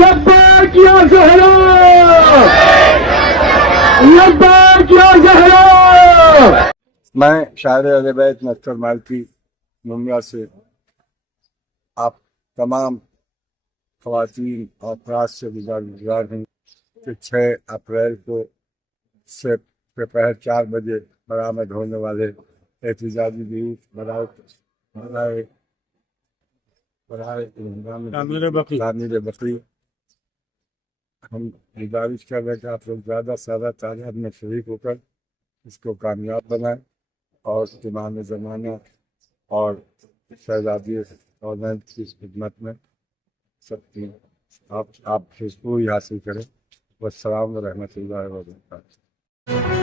لبیک یا زہرا لبیک یا زہرا. میں شاعر اہل بیت نصر مالکی نمیا سے آپ تمام خواتین اور افراد سے گزار ہوں کہ 6 اپریل کو سے دوپہر 4 بجے برآمد ہونے والے احتجاجی جلوس برائے تعمیر بقی ہم گزارش کر رہے ہیں کہ آپ لوگ زیادہ سے زیادہ تعداد میں شریک ہو کر اس کو کامیاب بنائیں اور امام زمانہ اور شہزادی اولین کی خدمت میں سب کی آپ خوشبو حاصل کریں. والسلام ورحمۃ اللہ وبرکاتہ.